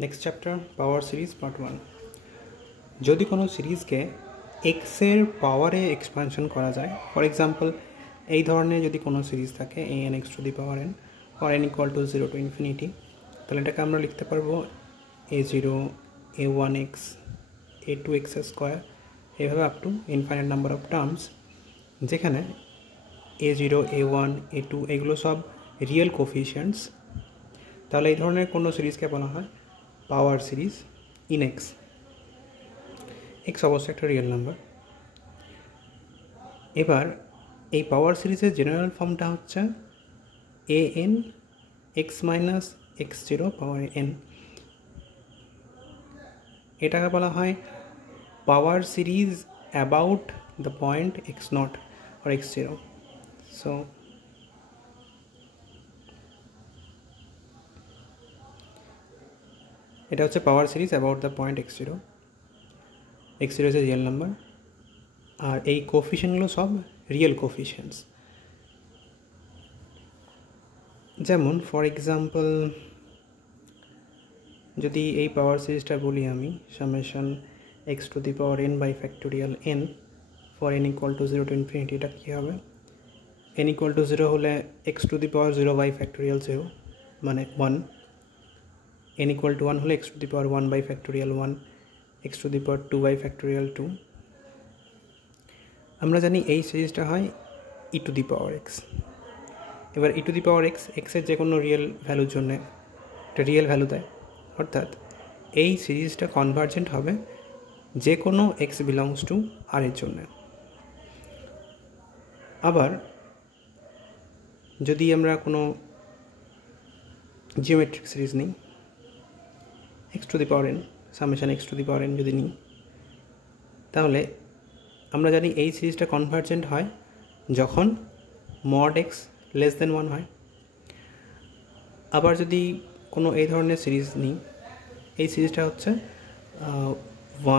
Next chapter power series part 1। যদি কোনো সিরিজকে এক্সের পাওয়ারে এক্সপানশন করা যায়, ফর এক্সাম্পল এই ধরনের যদি কোনো সিরিজ থাকে an x to the power n or n equal to 0 to infinity, তাহলে এটাকে আমরা লিখতে পারবো a0 a1x a2x স্কোয়ার এভাবে up to infinite number of terms, যেখানে a0 a1 a2 এগুলো সব রিয়েল কোফিশিয়েন্টস। তাহলে এই ধরনের কোনো সিরিজকে বলা হয় power series in x. X অবশ্যই একটা রিয়েল নাম্বার। এবার এই পাওয়ার সিরিজের জেনারেল ফর্মটা হচ্ছে an x minus x0 power n। এটাকে বলা হয় power series about the point x0 or x0। So এটা হচ্ছে power series about the point x0। x0 is a real number, আর এই কোফিশিয়েন্টগুলো সব রিয়েল কোফিশিয়েন্টস। যেমন ফর এক্সাম্পল যদি এই পাওয়ার সিরিজটা বলি আমি summation x to the power n by factorial n for n equal to 0 to infinity, এটা কী হবে? n ইকুয়াল টু 0 হলে x to the power 0 by factorial 0 মানে 1, n equal to 1 হলে x to the power 1 by factorial 1, x to the power 2 by factorial 2। আমরা জানি এই সিরিজটা হয় e to the power x। এবার e to the power x এর যে কোনো রিয়েল ভ্যালুর জন্য একটা রিয়েল ভ্যালু দেয়, অর্থাৎ এই সিরিজটা কনভার্জেন্ট হবে যে কোনো x বিলংস টু r এর জন্য। আবার যদি আমরা কোনো জিওমেট্রিক সিরিজ নিই x to the power n summation x to the power n যদি নিই, তাহলে আমরা জানি এই সিরিজটা কনভার্জেন্ট হয় যখন মড x লেস দেন 1 হয়। আবার যদি কোনো এই ধরনের সিরিজ নিই, এই সিরিজটা হচ্ছে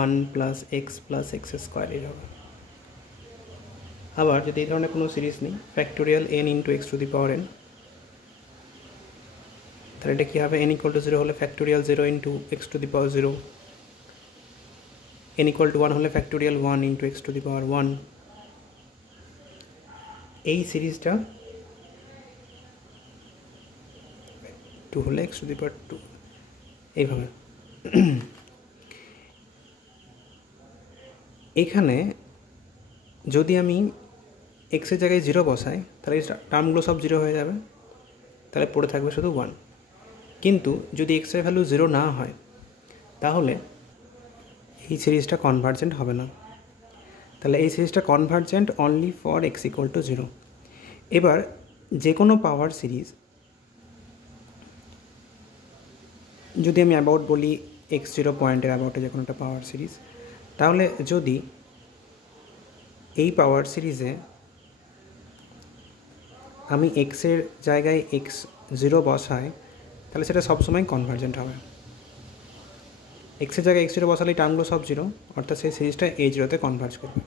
1 plus x plus x square এর হবে। আবার যদি এই ধরনের কোনো সিরিজ নিই factorial n into x to the power n, তাহলে এটা কী হবে? n ইকুয়াল টু 0 হলে factorial 0 into x to the power 0, n equal to 1 হলে factorial 1 into x to the power 1। এই সিরিজটা 2 হলে এক্স টু দি পাওয়ার 2, এইভাবে। এখানে যদি আমি এক্সের জায়গায় 0 বসাই, তাহলে এই টার্মগুলো সব 0 হয়ে যাবে, তাহলে পড়ে থাকবে শুধু 1। কিন্তু যদি এক্সের ভ্যালু 0 না হয়, তাহলে এই সিরিজটা কনভার্জেন্ট হবে না। তাহলে এই সিরিজটা convergent only for x equal to 0। এবার যে কোনো পাওয়ার সিরিজ যদি আমি অ্যাবাউট বলি x0 পয়েন্টের অ্যাবাউটে যে কোনো একটা পাওয়ার সিরিজ, তাহলে যদি এই পাওয়ার সিরিজে আমি এক্সের জায়গায় x0 বসাই, তাহলে সেটা সবসময় কনভার্জেন্ট হবে। এক্সের জায়গায় x0 বসালে টার্মগুলো সব 0, অর্থাৎ সেই সিরিজটা a0তে কনভার্জ করবে।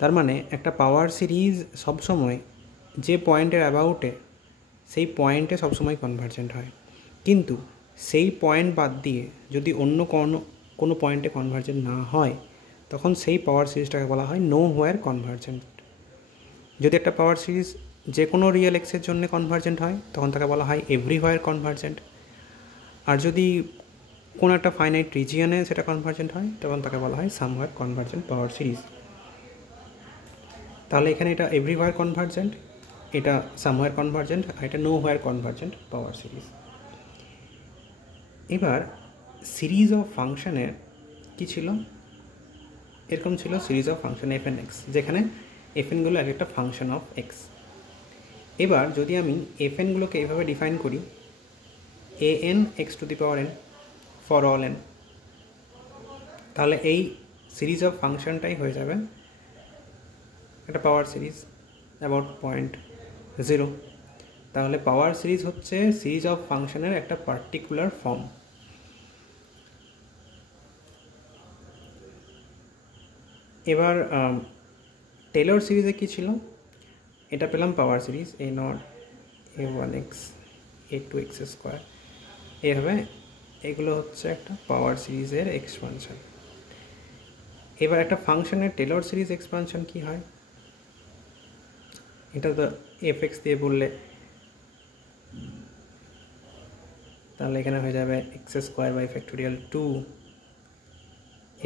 তার মানে একটা পাওয়ার সিরিজ সবসময় যে পয়েন্টের অ্যাবাউটে সেই পয়েন্টে সবসময় কনভার্জেন্ট হয়। কিন্তু সেই পয়েন্ট বাদ দিয়ে যদি অন্য কোনো পয়েন্টে কনভার্জেন্ট না হয়, তখন সেই পাওয়ার সিরিজটাকে বলা হয় নো হোয়ার কনভার্জেন্ট। যদি একটা পাওয়ার সিরিজ যে কোনো রিয়েল এক্সের জন্য কনভার্জেন্ট হয়, তখন তাকে বলা হয় এভরিহোয়ার কনভার্জেন্ট। আর যদি কোনো একটা ফাইনাইট রিজিয়নে সেটা কনভার্জেন্ট হয়, তখন তাকে বলা হয় সামহোয়ার কনভার্জেন্ট পাওয়ার সিরিজ। তাহলে এখানে এটা এভরিহোয়ার কনভার্জেন্ট, এটা সামহোয়ার কনভার্জেন্ট, আর এটা know where convergent power series. এবার সিরিজ অফ ফাংশনের কী ছিল? এরকম ছিল series of function F N x, যেখানে এফএনগুলো এক একটা ফাংশন অফ এক্স। এবার যদি আমি এফএনগুলোকে এভাবে ডিফাইন করি an x to the power n for all n, তাহলে এই সিরিজ অফ ফাংশনটাই হয়ে যাবে একটা পাওয়ার সিরিজ অ্যাবাউট পয়েন্ট 0। তাহলে পাওয়ার সিরিজ হচ্ছে সিরিজ অফ ফাংশনের একটা পার্টিকুলার ফর্ম। এবার টেলর সিরিজে কী ছিল? এটা পেলাম power series a0 a1x a2x square, এভাবে এগুলো হচ্ছে একটা পাওয়ার সিরিজের এক্সপানশন। এবার একটা ফাংশনের টেলর সিরিজ এক্সপানশন কি হয়, এটা তো এফ দিয়ে বললে তাহলে এখানে হয়ে যাবে X square by factorial 2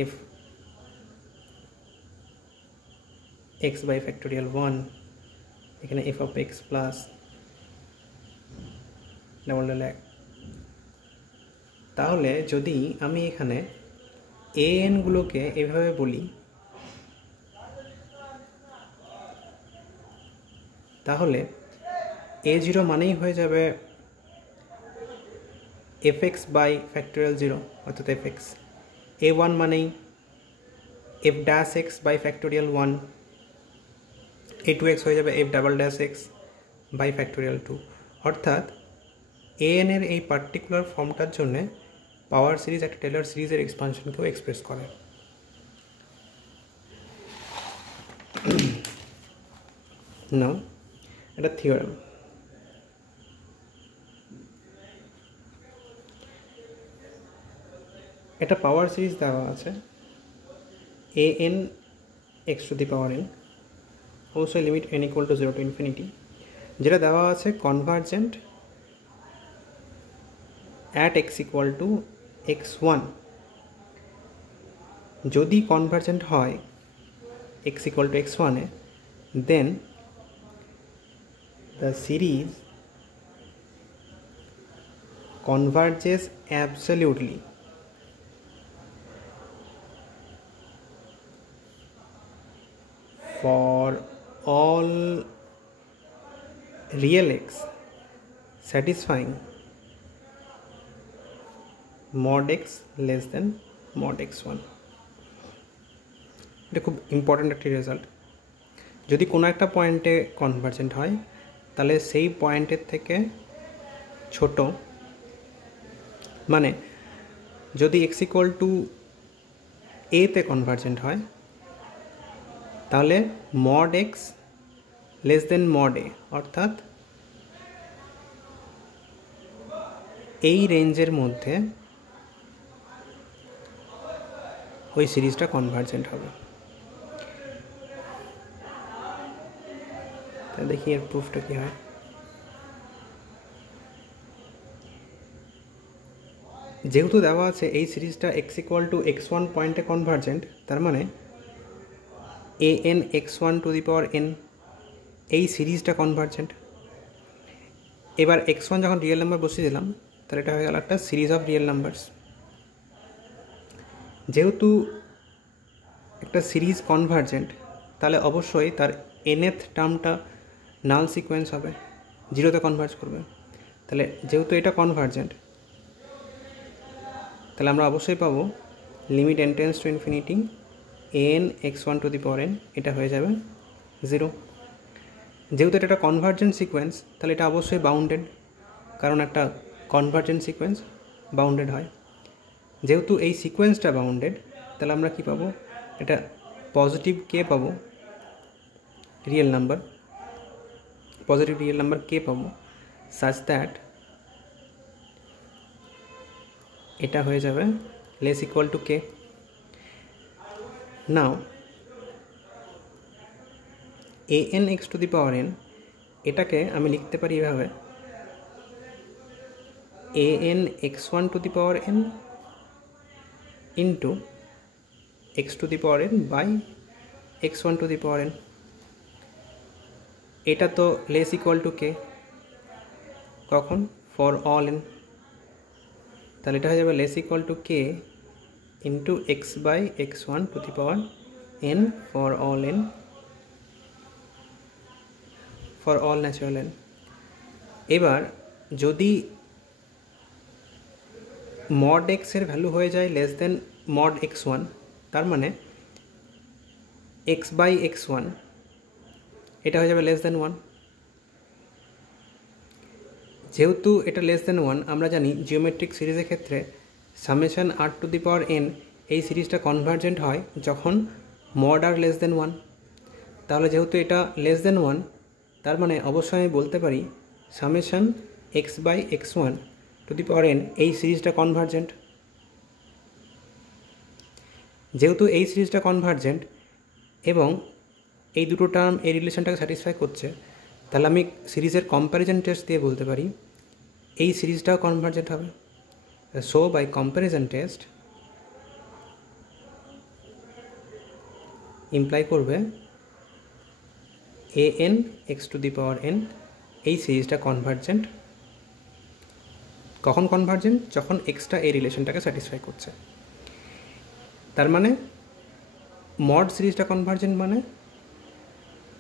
F X by factorial 1, এখানে F of X plus double del এক। তাহলে যদি আমি এখানে এ এনগুলোকে এভাবে বলি, তাহলে a0 মানেই হয়ে যাবে এফ এক্স বাই ফ্যাক্টোরিয়াল 0 অর্থাৎ এফ এক্স। a1 মানেই F dash X by factorial 1, a2x হয়ে যাবে F double dash X by factorial 2। অর্থাৎ an এর এই পার্টিকুলার ফর্মটার জন্য পাওয়ার সিরিজ একটা টেলর সিরিজের এক্সপানশনকেও এক্সপ্রেস করে। নাও এটা থিওরেম। এটা পাওয়ার সিরিজ দেওয়া আছে an x to the power n, অবশ্যই limit n equal to 0 to infinity, যেটা দেওয়া আছে convergent at x equal to x1। যদি কনভার্জেন্ট হয় x ইকুয়াল টু x1 এ, then the series converges absolutely for all real x satisfying mod x less than mod x1। এটা খুব important একটি result. যদি কোনো একটা পয়েন্টে কনভার্জেন্ট হয় তাহলে সেই পয়েন্টের থেকে ছোট, মানে যদি x ইকুয়াল টু a তে কনভার্জেন্ট হয় তাহলে mod x less than mod a, অর্থাৎ এই রেঞ্জের মধ্যে ওই সিরিজটা কনভার্জেন্ট হবে। তাহলে দেখি এর প্রুফটা কি হয়। যেহেতু দেওয়া আছে এই সিরিজটা x ইকুয়াল টু x1 পয়েন্টে কনভার্জেন্ট, তার মানে an x1 to the power n এই সিরিজটা কনভার্জেন্ট। এবার x1 যখন রিয়েল নাম্বার বসিয়ে দিলাম তাহলে এটা হয়ে গেল একটা সিরিজ অফ রিয়েল নাম্বারস। যেহেতু একটা সিরিজ কনভার্জেন্ট তাহলে অবশ্যই তার nth টার্মটা নাল সিকোয়েন্স হবে, 0তে কনভার্জ করবে। তাহলে যেহেতু এটা কনভার্জেন্ট তাহলে আমরা অবশ্যই পাবো limit n tends to infinity an x1 to the power n, এটা হয়ে যাবে 0। যেহেতু এটা একটা কনভার্জেন্ট সিকোয়েন্স তাহলে এটা অবশ্যই বাউন্ডেড, কারণ একটা কনভার্জেন্ট সিকোয়েন্স বাউন্ডেড হয়। যেহেতু এই সিকোয়েন্সটা বাউন্ডেড তাহলে আমরা কি পাবো, এটা পজিটিভ কে পাবো, real number, positive real number K পাবো, সাচ দ্যাট এটা হয়ে যাবে less equal to K. Now an x to the power n এটাকে আমি লিখতে পারি এভাবে an x1 to the power n into x to the power n by x1 to the power n। এটা তো লেস ইকুয়াল টু কে কখন, for all n, তাহলে এটা হয়ে যাবে less equal to K into X by x1 to the power n for all n, for all natural n। এবার যদি mod x এর ভ্যালু হয়ে যায় লেস দেন মড x1, তার মানে x বাই x1 এটা হয়ে যাবে লেস দেন 1। যেহেতু এটা লেস দেন 1, আমরা জানি জিওমেট্রিক সিরিজের ক্ষেত্রে summation r two the power n এই সিরিজটা কনভার্জেন্ট হয় যখন মড r লেস দেন 1। তাহলে যেহেতু এটা লেস দেন 1, তার মানে অবশ্যই আমি বলতে পারি summation x by x1 to the power N এই সিরিজটা কনভার্জেন্ট। যেহেতু এই সিরিজটা কনভার্জেন্ট এবং এই দুটো টার্ম এই রিলেশনটাকে স্যাটিসফাই করছে, তাহলে আমি সিরিজের কম্প্যারিজন টেস্ট দিয়ে বলতে পারি এই সিরিজটাও কনভার্জেন্ট হবে। So by comparison test imply করবে a n x to the power N এই সিরিজটা কনভার্জেন্ট। কখন কনভার্জেন্ট? যখন এক্সটা এই রিলেশনটাকে স্যাটিসফাই করছে। তার মানে মড সিরিজটা কনভার্জেন্ট মানে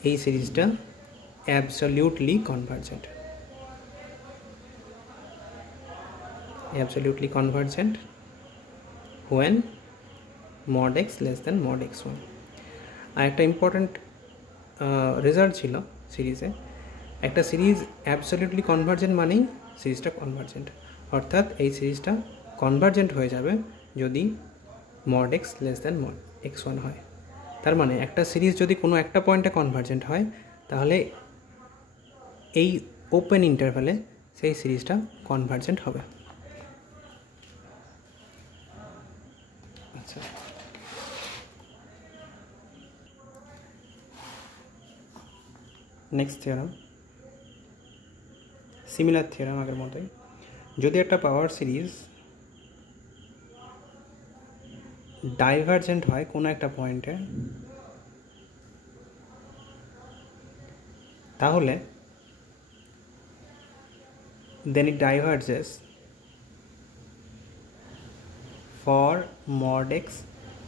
এই সিরিজটা absolutely convergent. Absolutely convergent when mod x less than mod x1। আর একটা ইম্পর্ট্যান্ট রেজাল্ট ছিল সিরিজে, একটা সিরিজ অ্যাবসলিউটলি কনভার্জেন্ট মানেই সিরিজটা কনভার্জেন্ট, অর্থাৎ এই সিরিজটা কনভার্জেন্ট হয়ে যাবে যদি mod x less than mod x1 হয়। তার মানে একটা সিরিজ যদি কোনো একটা পয়েন্টে কনভার্জেন্ট হয় তাহলে এই ওপেন ইন্টারভ্যালে সেই সিরিজটা কনভার্জেন্ট হবে। আচ্ছা, নেক্সট থিওরাম, সিমিলার থিওরাম আগের মতোই। যদি একটা পাওয়ার সিরিজ ডাইভার্জেন্ট হয় কোনো একটা পয়েন্টে, তাহলে then it diverges for mod x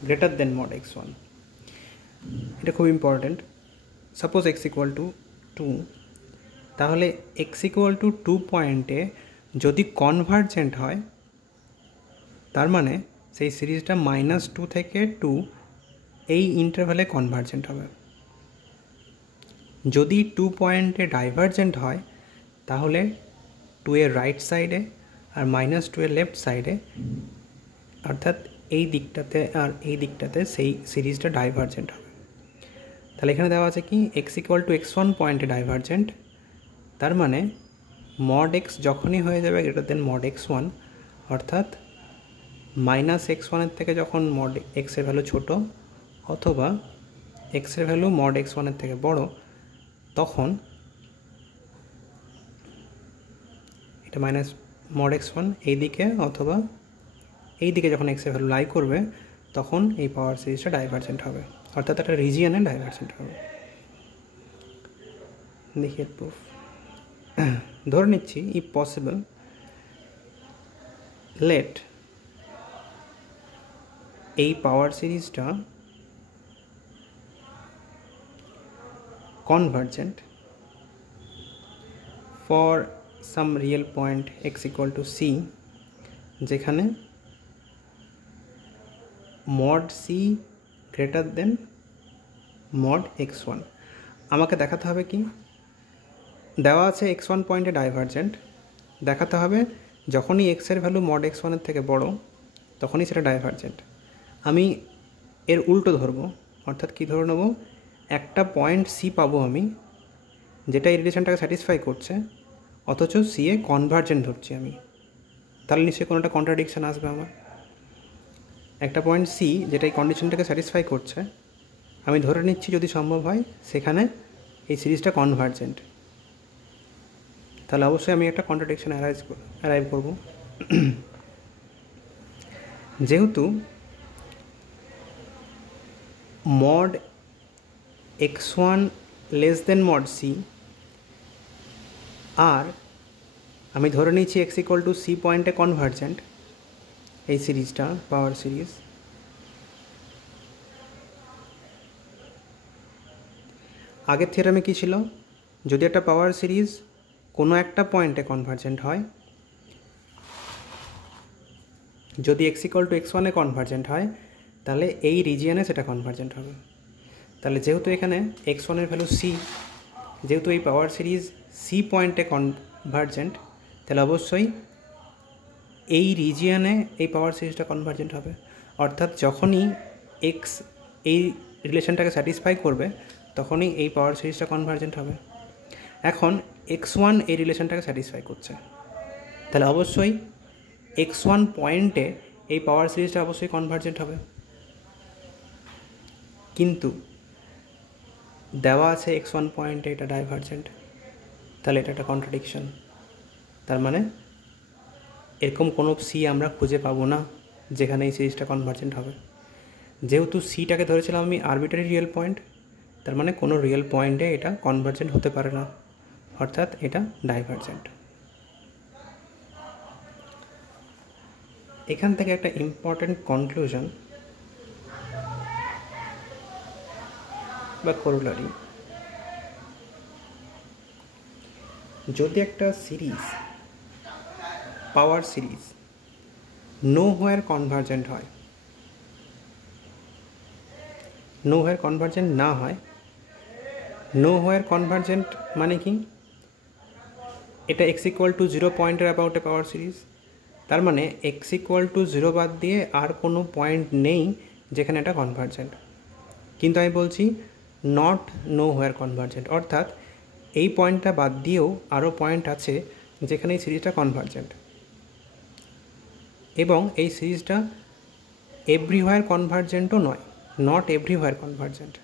greater than mod x1। এটা খুব important. Suppose x equal two 2, তাহলে x ইকুয়াল টু 2 পয়েন্টে যদি কনভার্জেন্ট হয় তার মানে সেই সিরিজটা -2 থেকে 2 এই ইন্টারভ্যালে কনভার্জেন্ট হবে। যদি 2 পয়েন্টে ডাইভার্জেন্ট হয় তাহলে 2 এর রাইট সাইডে আর -2 এর লেফট সাইডে, অর্থাৎ এই দিকটাতে আর এই দিকটাতে সেই সিরিজটা ডাইভার্জেন্ট হবে। তাহলে এখানে দেওয়া আছে কি x ইকুয়াল টু x1 পয়েন্টে ডাইভার্জেন্ট, তার মানে mod x যখনই হয়ে যাবে গ্রেটার দেন mod x1, অর্থাৎ -x1 এর থেকে যখন mod x এর ভ্যালু ছোট অথবা x এর ভ্যালু mod x1 এর থেকে বড়, তখন এটা mod x1 এই দিকে অথবা এই দিকে যখন x এর ভ্যালু লাই করবে তখন এই পাওয়ার সিরিজটা ডাইভার্জেন্ট হবে, অর্থাৎ একটা রিজিয়নে ডাইভার্জেন্ট হবে। দেখি প্রুফ। ধরে নিচ্ছি ইফ পসিবল লেট এই পাওয়ার সিরিজটা convergent for some real point x equal two c, যেখানে mod c greater than mod x1। আমাকে দেখাতে হবে কি, দেওয়া আছে x1 পয়েন্টে ডাইভার্জেন্ট, দেখাতে হবে যখনই x এর ভ্যালু mod x1 এর থেকে বড় তখনই সেটা ডাইভার্জেন্ট। আমি এর উল্টো ধরবো, অর্থাৎ কি ধরে নেব, একটা পয়েন্ট c পাবো আমি যেটা এই রিলেশনটাকে স্যাটিসফাই করছে, অথচ c এ কনভার্জেন্ট ধরছি আমি, তাহলে নিশ্চয়ই কোনো একটা কন্ট্রাডিকশান আসবে আমার। একটা পয়েন্ট c যেটা এই কন্ডিশনটাকে স্যাটিসফাই করছে আমি ধরে নিচ্ছি যদি সম্ভব হয় সেখানে এই সিরিজটা কনভার্জেন্ট, তাহলে অবশ্যই আমি একটা কন্ট্রাডিকশান অ্যারাইভ করব। যেহেতু mod x1 less than mod c আর আমি ধরে নিচ্ছি x ইকুয়াল টু c পয়েন্টে কনভার্জেন্ট এই সিরিজটা পাওয়ার সিরিজ, আগের থিওরামে কী ছিল, যদি একটা পাওয়ার সিরিজ কোনো একটা পয়েন্টে কনভার্জেন্ট হয়, যদি x equal to x1 A convergent হয় তাহলে এই রিজিয়নে সেটা কনভার্জেন্ট হবে। তাহলে যেহেতু এখানে x1 এর ভ্যালু c, যেহেতু এই পাওয়ার সিরিজ c পয়েন্টে কনভার্জেন্ট, তাহলে অবশ্যই এই রিজিয়নে এই পাওয়ার সিরিজটা কনভার্জেন্ট হবে, অর্থাৎ যখনই x এই রিলেশনটাকে স্যাটিসফাই করবে তখনই এই পাওয়ার সিরিজটা কনভার্জেন্ট হবে। এখন x1 এই রিলেশনটাকে স্যাটিসফাই করছে, তাহলে অবশ্যই x1 পয়েন্টে এই পাওয়ার সিরিজটা অবশ্যই কনভার্জেন্ট হবে, কিন্তু দেওয়া আছে x1 পয়েন্টে এটা ডাইভার্জেন্ট, তাহলে এটা একটা কন্ট্রাডিকশন। তার মানে এরকম কোনো সি আমরা খুঁজে পাবো না যেখানে এই সিরিজটা কনভার্জেন্ট হবে। যেহেতু সিটাকে ধরেছিলাম আমি আরবিটারি রিয়েল পয়েন্ট, তার মানে কোনো রিয়েল পয়েন্টে এটা কনভার্জেন্ট হতে পারে না, অর্থাৎ এটা ডাইভার্জেন্ট। এখান থেকে একটা ইম্পর্ট্যান্ট কনক্লুশন বা করোলারি, যদি একটা সিরিজ পাওয়ার সিরিজ নোহোয়ার কনভার্জেন্ট হয়, নোহোয়ার কনভার্জেন্ট না হয়, নোহোয়ার কনভার্জেন্ট মানে কি, এটা x=0 পয়েন্টের অ্যাবাউটে পাওয়ার সিরিজ, তার মানে x=0 বাদ দিয়ে আর কোনো পয়েন্ট নেই যেখানে এটা কনভার্জেন্ট। কিন্তু আমি বলছি নট নোহোয়ার কনভার্জেন্ট, অর্থাৎ এই পয়েন্টটা বাদ দিয়েও আরও পয়েন্ট আছে যেখানে এই সিরিজটা কনভার্জেন্ট, এবং এই সিরিজটা এভরিহোয়ার কনভার্জেন্টও নয়, নট এভরিহোয়ার কনভার্জেন্ট।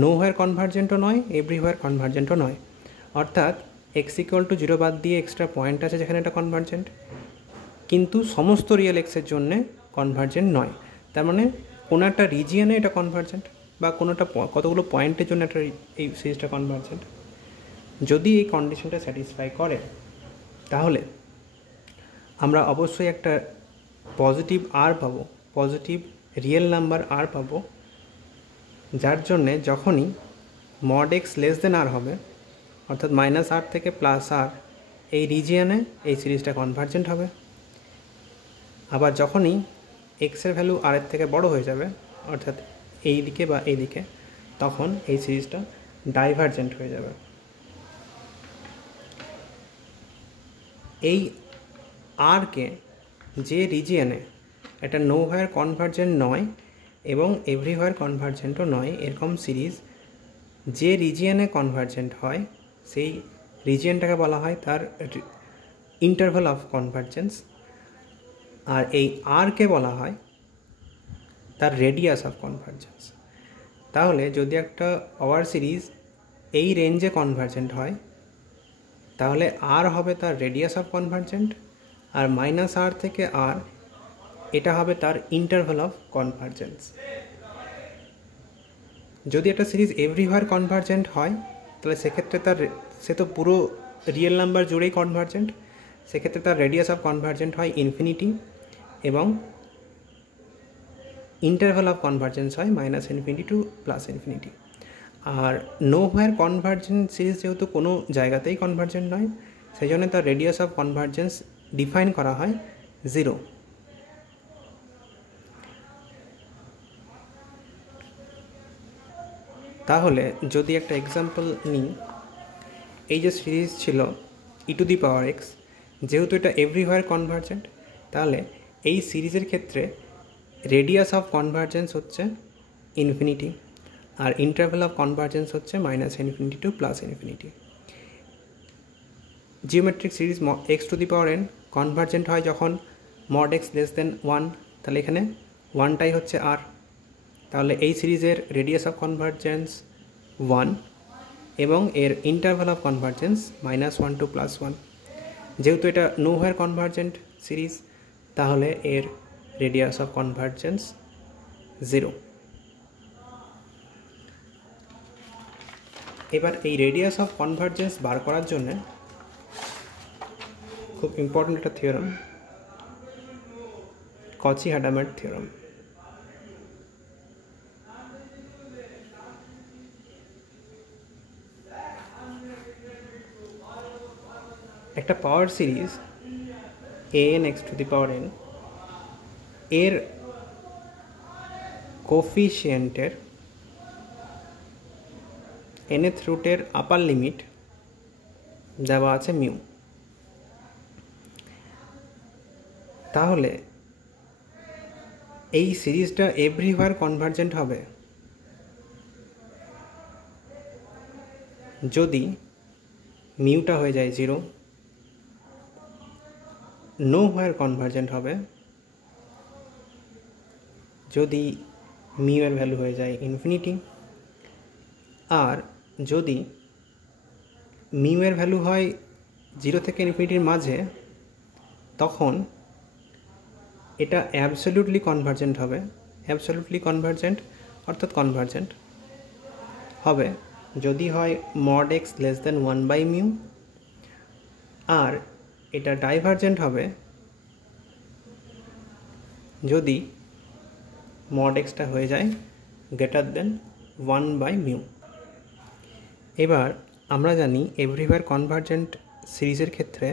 নোহোয়ার কনভার্জেন্টও নয়, এভরিহোয়ার কনভার্জেন্টও নয়, অর্থাৎ x=0 বাদ দিয়ে এক্সট্রা পয়েন্ট আছে যেখানে এটা কনভার্জেন্ট, কিন্তু সমস্ত রিয়েল এক্সের জন্যে কনভার্জেন্ট নয়। তার মানে কোনো একটা রিজিয়নে এটা কনভার্জেন্ট, বা কোনোটা কতগুলো পয়েন্টের জন্য একটা এই সিরিজটা কনভার্জেন্ট। যদি এই কন্ডিশনটা স্যাটিসফাই করে তাহলে আমরা অবশ্যই একটা পজিটিভ আর পাবো, পজিটিভ রিয়েল নাম্বার আর পাবো, যার জন্যে যখনই mod x r হবে, অর্থাৎ -r থেকে +r, এই রিজিয়নে এই সিরিজটা কনভার্জেন্ট হবে। আবার যখনই এক্সের ভ্যালু আর এর থেকে বড় হয়ে যাবে, অর্থাৎ এই দিকে বা এই দিকে, তখন এই সিরিজটা ডাইভার্জেন্ট হয়ে যাবে। এই আরকে যে রিজিয়নে এটা নোহোয়ার কনভার্জেন্ট নয় এবং এভরিহোয়ার কনভার্জেন্টও নয়, এরকম সিরিজ যে রিজিয়নে কনভার্জেন্ট হয় সেই রিজিয়নটাকে বলা হয় তার ইন্টারভাল অফ কনভার্জেন্স, আর এই আরকে বলা হয় তার রেডিয়াস অফ কনভার্জেন্স। তাহলে যদি একটা পাওয়ার সিরিজ এই রেঞ্জে কনভার্জেন্ট হয়, তাহলে আর হবে তার রেডিয়াস অফ কনভার্জেন্ট, আর -r থেকে r এটা হবে তার ইন্টারভাল অফ কনভার্জেন্স। যদি একটা সিরিজ এভরিহোয়ার কনভার্জেন্ট হয়, তাহলে সেক্ষেত্রে সে তো পুরো রিয়েল নাম্বার জুড়েই কনভার্জেন্ট, সেক্ষেত্রে তার রেডিয়াস অফ কনভার্জেন্ট হয় ইনফিনিটি, এবং ইন্টারভাল অফ কনভার্জেন্স হয় -∞ টু +∞। আর নোহোয়ার কনভার্জেন্ট সিরিজ যেহেতু কোনো জায়গাতেই কনভার্জেন্ট নয়, সেই জন্য তার রেডিয়াস অফ কনভার্জেন্স ডিফাইন করা হয় 0। তাহলে যদি একটা এক্সাম্পল নিই, এই যে সিরিজ ছিল e⁻x, যেহেতু এটা এভরিহোয়ার কনভার্জেন্ট, তাহলে এই সিরিজের ক্ষেত্রে রেডিয়াস অফ কনভার্জেন্স হচ্ছে ইনফিনিটি, আর ইন্টারভাল অফ কনভার্জেন্স হচ্ছে -∞ two +∞। Geometric series x⁻n convergent হয় যখন mod x <1, তাহলে এখানে 1টাই হচ্ছে r, তাহলে এই সিরিজের রেডিয়াস অফ কনভার্জেন্স 1 এবং এর ইন্টারভাল অফ কনভার্জেন্স -1 টু +1। যেহেতু এটা নোহোয়ার কনভার্জেন্ট সিরিজ, তাহলে এর রেডিয়াস অফ কনভার্জেন্স 0। এবার এই রেডিয়াস অফ কনভার্জেন্স বার করার জন্য খুব ইম্পর্টেন্ট একটা থিওরাম, কচি-হাডামের থিওরাম। একটা পাওয়ার সিরিজ an(x⁻n) এর কোফিশিয়েন্টের nth রুটের আপার লিমিট দেওয়া আছে মিউ। তাহলে এই সিরিজটা এভরিহোয়ার কনভার্জেন্ট হবে যদি মিউটা হয়ে যায় 0, নো হোয়ার কনভার্জেন্ট হবে যদি মিউ এর ভ্যালু হয়ে যায় ইনফিনিটি, আর যদি মিউ এর ভ্যালু হয় 0 থেকে ইনফিনিটির মাঝে, তখন এটা অ্যাবসলিউটলি কনভার্জেন্ট হবে। অ্যাবসলিউটলি কনভার্জেন্ট অর্থাৎ কনভার্জেন্ট হবে যদি হয় mod x লেস দেন 1/μ, আর এটা ডাইভার্জেন্ট হবে যদি mod xটা হয়ে যায় গ্রেটার দেন 1/μ। এবার আমরা জানি এভরিওয়্যার কনভার্জেন্ট সিরিজের ক্ষেত্রে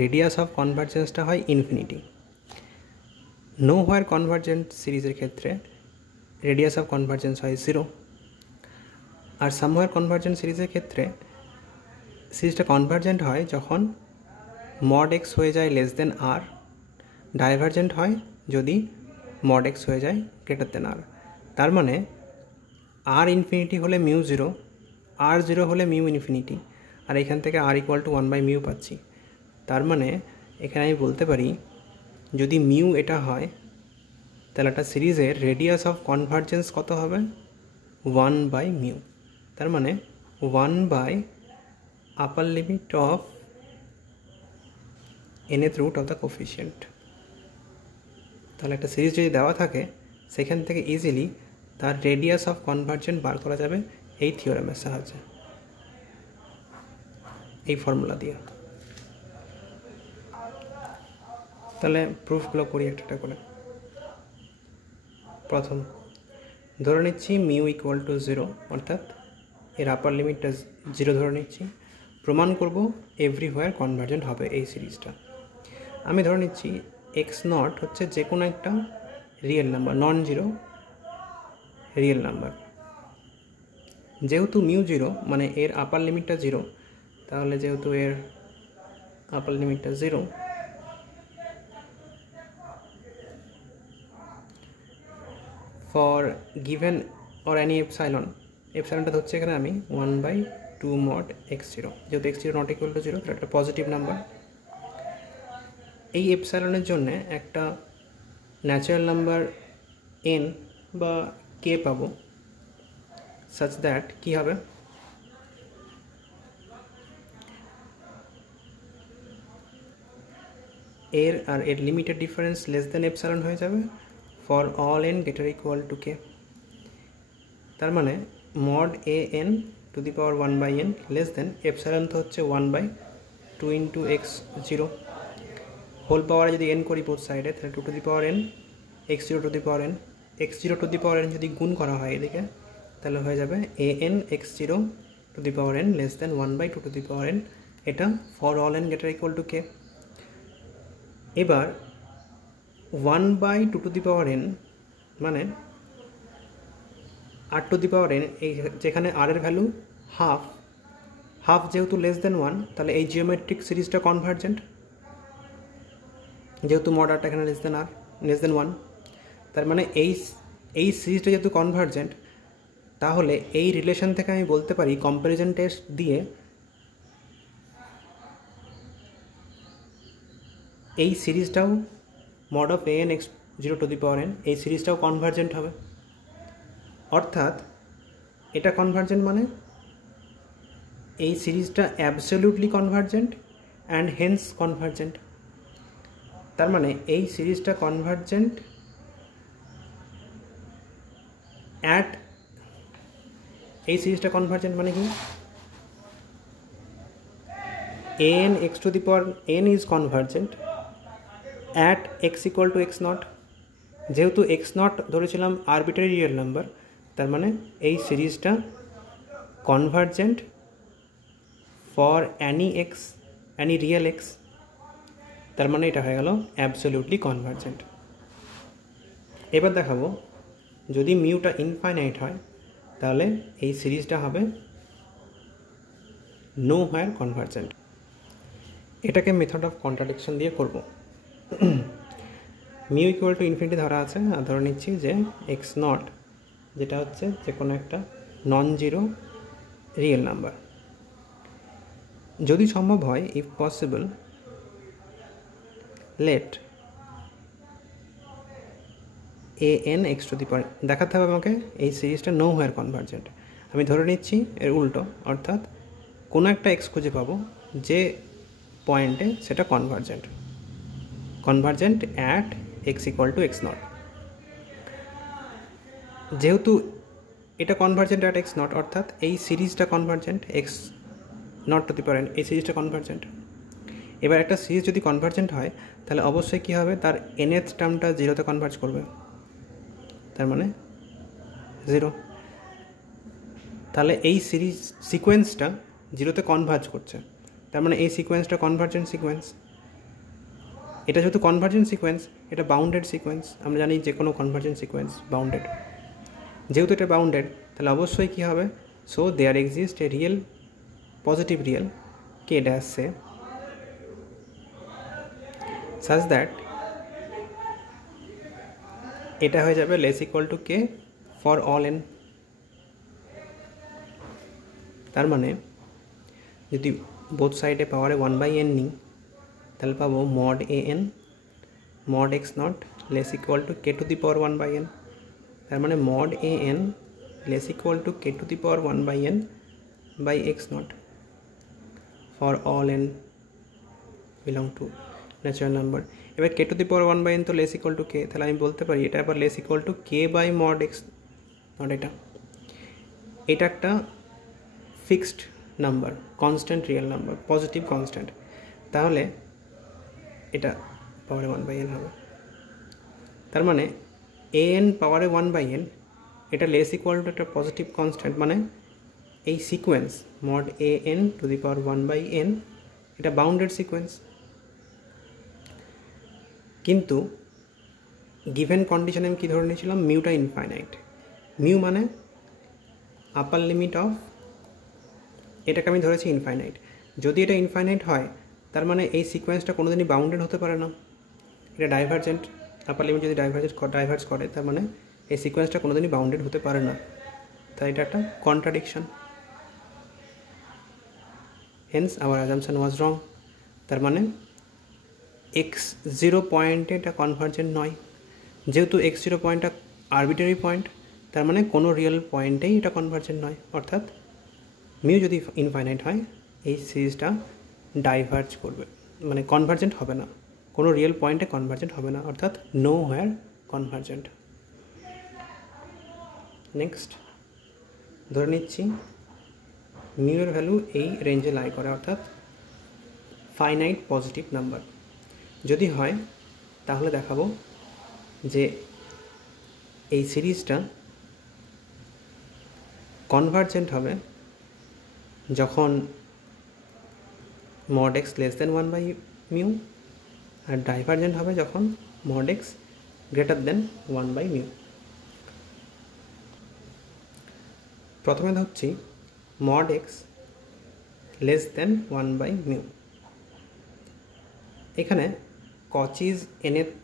রেডিয়াস অফ কনভার্জেন্সটা হয় ইনফিনিটি। নো হোয়ার কনভার্জেন্ট সিরিজের ক্ষেত্রে রেডিয়াস অফ কনভার্জেন্স হয় 0, আর সামহার কনভার্জেন্ট সিরিজের ক্ষেত্রে সিরিজটা কনভার্জেন্ট হয় যখন mod x হয়ে যায় লেস দেন r, ডাইভার্জেন্ট হয় যদি mod x হয়ে যায় গ্রেটার দেন r। তার মানে r ইনফিনিটি হলে মিউ 0, r 0 হলে মিউ ইনফিনিটি, আর এখান থেকে r ইকুয়াল টু 1/μ পাচ্ছি। তার মানে এখানে আমি বলতে পারি যদি মিউ এটা হয় তাহলে একটা সিরিজের রেডিয়াস অফ কনভার্জেন্স কত হবে 1/μ। তার মানে 1 upper limit of nth root of the coefficient. তাহলে একটা সিরিজ যদি দেওয়া থাকে সেখান থেকে ইজিলি তার রেডিয়াস অফ কনভার্জেন্ট বার করা যাবে এই থিওরেমের সাহায্যে, এই ফর্মুলা দিয়ে। তাহলে প্রুফগুলো করি একটা করে। প্রথম ধরে নিচ্ছি মিউ ইকুয়াল টু 0, অর্থাৎ এর আপার লিমিটটা 0 ধরে নিচ্ছি। প্রমাণ করব এভরিওয়্যার কনভার্জেন্ট হবে এই সিরিজটা। আমি ধরে নিচ্ছি x0 হচ্ছে যে কোনো একটা real number, non zero real number. যেহেতু মিউ 0 মানে এর আপার লিমিটটা 0, তাহলে যেহেতু এর আপার লিমিটটা 0, for given or any epsilon, এপসাইলনটা ধরছে এখানে আমি 1/2 mod x0। যেহেতু x0 নট ইকুয়াল টু 0, তাহলে একটা পজিটিভ নাম্বার। এই এপসাইলনের জন্য একটা ন্যাচারাল নাম্বার n বা k পাবো, such that কি হবে, এর আর এর limited difference less than epsilon হয়ে যাবে for all n greater equal two k। তার মানে mod an to the power 1/n less than epsilon তো হচ্ছে 1/2 ইন্টু x0 হোল পাওয়ারে যদি n করি বোথ সাইডে, তাহলে 2 two the power n x0 two the power n, x0 two the power n যদি গুণ করা হয় এদিকে তাহলে হয়ে যাবে an x0 two the power n less than 1/2 two the power n। এটা for all n greater equal two k। এবার 1/2 টু দি পাওয়ার n মানে r two the power n, এই যেখানে r এর ভ্যালু হাফ যেহেতু less than 1, তাহলে এই geometric সিরিজটা কনভার্জেন্ট, যেহেতু mod rটা এখানে লেস দেন 1। তার মানে এই সিরিজটা যেহেতু কনভার্জেন্ট, তাহলে এই রিলেশন থেকে আমি বলতে পারি কম্প্যারিজন টেস্ট দিয়ে এই সিরিজটাও mod of an x0 two the power n, এই সিরিজটাও কনভার্জেন্ট হবে। অর্থাৎ এটা কনভার্জেন্ট মানে এই সিরিজটা absolutely convergent and hence convergent. তার মানে এই সিরিজটা কনভার্জেন্ট এই সিরিজটা কনভার্জেন্ট মানে কি, an x to the power n is convergent at x equal to x0। যেহেতু x0 ধরেছিলাম আরবিটারি রিয়েল নাম্বার, তার মানে এই সিরিজটা convergent for Annie real x। তার মানে এটা হয়ে গেল অ্যাবসলিউটলি কনভার্জেন্ট। এবার দেখাবো যদি মিউটা ইনফাইনাইট হয় তাহলে এই সিরিজটা হবে নো হোয়ার কনভার্জেন্ট। এটাকে মেথড অফ কন্ট্রাডিকশন দিয়ে করব। মিউ ইকুয়াল টু ইনফিনিটি ধরা আছে, আর ধরে নিচ্ছি যে x0 যেটা হচ্ছে যে কোনো একটা নন জিরো রিয়েল নাম্বার। যদি সম্ভব হয়, if possible, let an x to the power, দেখাতে হবে আমাকে এই সিরিজটা নো হোয়ার কনভার্জেন্ট। আমি ধরে নিচ্ছি এর উল্টো, অর্থাৎ কোনো একটা এক্স খুঁজে পাবো যে পয়েন্টে সেটা convergent at x equal to x not. যেহেতু এটা কনভার্জেন্ট অ্যাট এক্স নট, অর্থাৎ এই সিরিজটা convergent x not to the power n, এই সিরিজটা কনভার্জেন্ট। এবার একটা সিরিজ যদি কনভার্জেন্ট হয় তাহলে অবশ্যই কী হবে, তার nth টার্মটা জিরোতে কনভার্জ করবে, তার মানে 0। তাহলে এই সিরিজ সিকোয়েন্সটা জিরোতে কনভার্জ করছে, তার মানে এই সিকোয়েন্সটা কনভার্জেন্ট সিকোয়েন্স। এটা যেহেতু কনভার্জেন্ট সিকোয়েন্স, এটা বাউন্ডেড সিকোয়েন্স। আমরা জানি যে কোনো কনভার্জেন্ট সিকোয়েন্স বাউন্ডেড। যেহেতু এটা বাউন্ডেড, তাহলে অবশ্যই কী হবে, so there exist a real, positive real K dash say, such that এটা হয়ে যাবে less equal to K for all n। তার মানে যদি বোথ সাইডে পাওয়ারে 1/n নিই তাহলে পাবো mod an mod x not less equal to K to the power 1/n। তার মানে mod an less equal to K to the power 1/n by X not for all n belong to natural number. এবার K to the power 1/n তো less equal to কে, তাহলে আমি বলতে পারি এটা আবার less equal to k by mod x naught. এটা একটা fixed number, constant real number, positive constant, তাহলে এটা পাওয়ারে 1/n হবে। তার মানে an পাওয়ারে 1/n এটা লেস ইকুয়াল টু একটা পজিটিভ কনস্ট্যান্ট, মানে এই sequence mod an to the power 1/n এটা বাউন্ডেড সিকোয়েন্স। কিন্তু গিভেন কন্ডিশনে আমি কী ধরে নিয়েছিলাম, মিউটা ইনফাইনাইট। মিউ মানে আপার লিমিট অফ, এটাকে আমি ধরেছি ইনফাইনাইট। যদি এটা ইনফাইনাইট হয় তার মানে এই সিকোয়েন্সটা কোনোদিনই বাউন্ডেড হতে পারে না, এটা ডাইভার্জেন্ট। আপার লিমিট যদি ডাইভার্জ করে তার মানে এই সিকোয়েন্সটা কোনোদিনই বাউন্ডেড হতে পারে না, তাই এটা একটা কন্ট্রাডিকশন। হেন্স আওয়ার অ্যাজাম্পশন ওয়াজ রং। তার মানে x0 পয়েন্টে এটা কনভার্জেন্ট নয়। যেহেতু x0 পয়েন্টটা আরবিটারি পয়েন্ট, তার মানে কোনো রিয়েল পয়েন্টেই এটা কনভার্জেন্ট নয়। অর্থাৎ মিউ যদি ইনফাইনাইট হয় এই সিরিজটা ডাইভার্জ করবে, মানে কনভার্জেন্ট হবে না, কোনো রিয়েল পয়েন্টে কনভার্জেন্ট হবে না, অর্থাৎ নো হোয়ার কনভার্জেন্ট। নেক্সট ধরে নিচ্ছি মিউয়ের ভ্যালু এই রেঞ্জে লাই করে, অর্থাৎ ফাইনাইট পজিটিভ নাম্বার। যদি হয় তাহলে দেখাবো যে এই সিরিজটা কনভার্জেন্ট হবে যখন মড এক্স লেস দেন 1/μ, আর ডাইভার্জেন্ট হবে যখন মড এক্স গ্রেটার দেন 1/μ। প্রথমে ধরছি মড এক্স লেস দেন 1/μ। এখানে কচিজ nth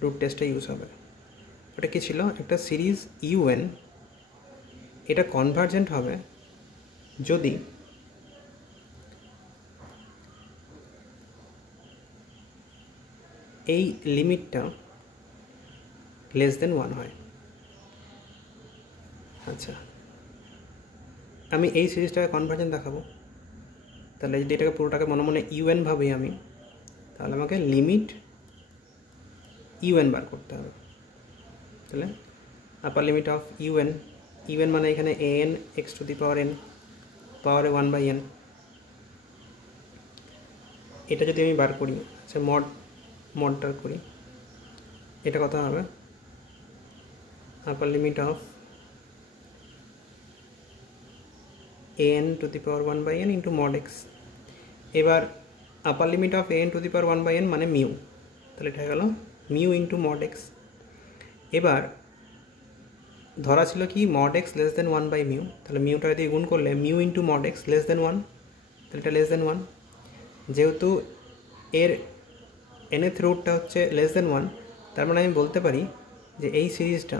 রুট টেস্টে ইউজ হবে। ওটা কী ছিল, একটা সিরিজ un, এটা কনভার্জেন্ট হবে যদি এই লিমিটটা লেস দেন 1 হয়। আচ্ছা, আমি এই সিরিজটাকে কনভার্জেন্ট দেখাবো, তাহলে যদি এটাকে পুরোটাকে মনে মনে un ভাবি আমি, তাহলে আমাকে লিমিট un বার করতে হবে। তাহলে আপার লিমিট অফ un মানে এখানে an x to the power n পাওয়ারে 1/n, এটা যদি আমি বার করি, আচ্ছা মডটা করি, এটা কত হবে, upper limit of an to the power 1/n into mod x. এবার upper limit of an to the power 1/n মানে মিউ, তাহলে এটা হয়ে গেল মিউ ইন্টু মড এক্স। এবার ধরা ছিল কি মড এক্স লেস দেন 1/μ, তাহলে মিউটা দিয়ে গুণ করলে mu into mod x less than 1, তাহলে এটা লেস দেন 1। যেহেতু এর nth রুটটা হচ্ছে লেস দেন 1, তার মানে আমি বলতে পারি যে এই সিরিজটা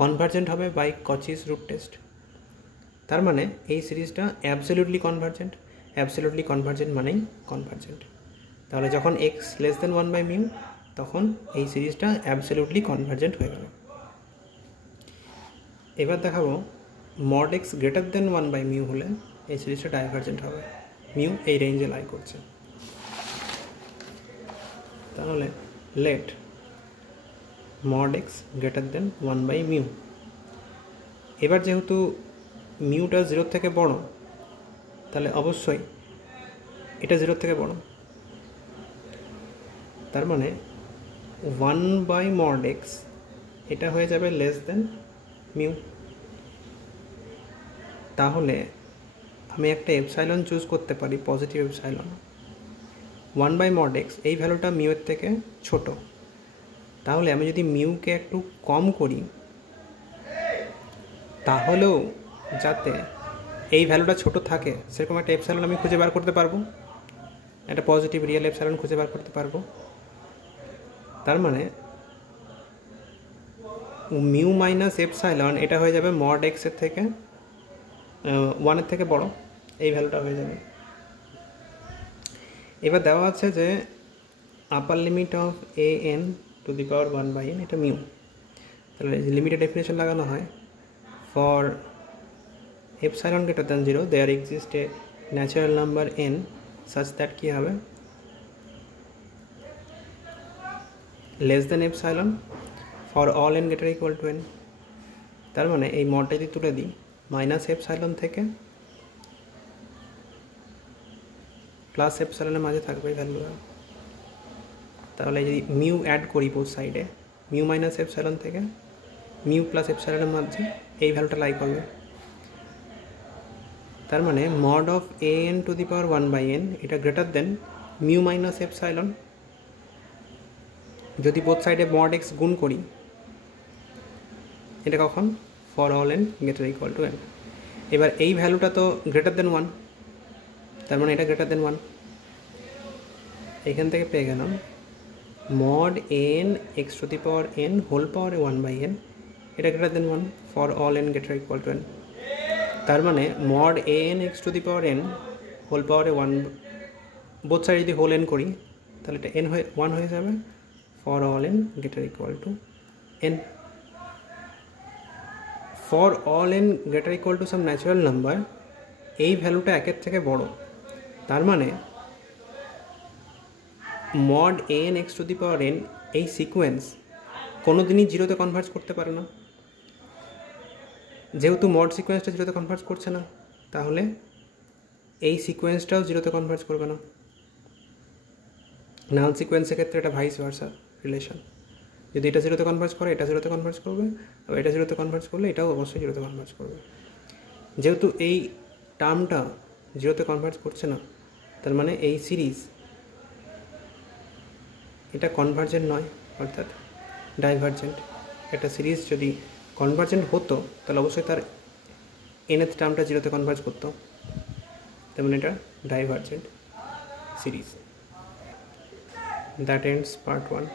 কনভার্জেন্ট হবে বাই কচিজ রুট টেস্ট। তার মানে এই সিরিজটা অ্যাবসলিউটলি কনভার্জেন্ট। অ্যাবসলিউটলি কনভার্জেন্ট মানেই কনভার্জেন্ট। তাহলে যখন এক্স লেস দেন 1/μ তখন এই সিরিজটা অ্যাবসলিউটলি কনভার্জেন্ট হয়ে গেল। এবার দেখাবো মড এক্স গ্রেটার দেন 1/μ হলে এই সিরিজটা ডাইভার্জেন্ট হবে, মিউ এই রেঞ্জে লাই করছে। তাহলে let mod x greater than 1/μ। এবার যেহেতু মিউটা 0 থেকে বড়, তাহলে অবশ্যই এটা 0 থেকে বড়। তার মানে 1/mod x এটা হয়ে যাবে লেস দেন মিউ। তাহলে আমি একটা এপসাইলন চুজ করতে পারি, পজিটিভ এপসাইলন। 1/mod x এই ভ্যালুটা মিউয়ের থেকে ছোট। তাহলে আমি যদি মিউকে একটু কম করি তাহলেও যাতে এই ভ্যালুটা ছোট থাকে সেরকম একটা এপসাইলন আমি খুঁজে বার করতে পারবো, একটা পজিটিভ রিয়েল এপসাইলন খুঁজে বার করতে পারবো। তার মানে মিউ মাইনাস এপসাইলন এটা হয়ে যাবে মড এক্সের থেকে 1-এর থেকে বড়, এই ভ্যালুটা হয়ে যাবে। এবার দেওয়া আছে যে আপার limit of A N two the power 1/n এটা মিউ। তাহলে লিমিটের ডেফিনেশন লাগানো হয়, for epsilon greater than 0 there exists a natural number n such that কি হবে less than epsilon for all n greater equal to n। তার মানে এই মডটা যদি তুলে দিই মাইনাস এপসাইলন থেকে প্লাস এপসাইলনের মাঝে থাকবে এই ভ্যালুটা। তাহলে যদি মিউ অ্যাড করি বোথ সাইডে, মিউ মাইনাস এপসাইলন থেকে মিউ প্লাস এপসাইলনের মাঝে এই ভ্যালুটা লাই করবে। তার মানে mod of A N two the power 1/n এটা গ্রেটার দেন মিউ মাইনাস এপসাইলন। যদি বোথ সাইডে মড এক্স গুণ করি, এটা কখন for all n greater equal to N. এবার এই ভ্যালুটা তো গ্রেটার দেন 1, তার মানে এটা গ্রেটার দেন 1। এখান থেকে পেয়ে গেলাম mod n x to the power n whole power 1/n এটা greater than 1 for all n greater equal to n. তার মানে mod a n x to the power n whole পাওয়ারে 1 বোথ সাইড যদি whole n করি তাহলে এটা n হয়ে 1 হয়ে যাবে for all n greater equal to n. For all n greater equal to some natural number এই ভ্যালুটা 1-এর থেকে বড়। তার মানে mod a n x to the power N এই সিকোয়েন্স কোনো দিনই 0-তে কনভার্জ করতে পারে না। যেহেতু মড সিকোয়েন্সটা 0-তে কনভার্জ করছে না, তাহলে এই সিকোয়েন্সটাও 0-তে কনভার্জ করবে না। নাল সিকোয়েন্সের ক্ষেত্রে এটা ভাইস ভার্সা রিলেশন, যদি এটা 0-তে কনভার্জ করে এটা 0-তে কনভার্জ করবে, আর এটা 0-তে কনভার্জ করলে এটাও অবশ্যই 0-তে কনভার্জ করবে। যেহেতু এই টার্মটা 0-তে কনভার্জ করছে না, তার মানে এই সিরিজ এটা কনভার্জেন্ট নয়, অর্থাৎ ডাইভার্জেন্ট। একটা সিরিজ যদি কনভার্জেন্ট হতো তাহলে অবশ্যই তার nth টার্মটা 0-তে কনভার্জ করতো, তেমন এটা divergent series. That ends part 1.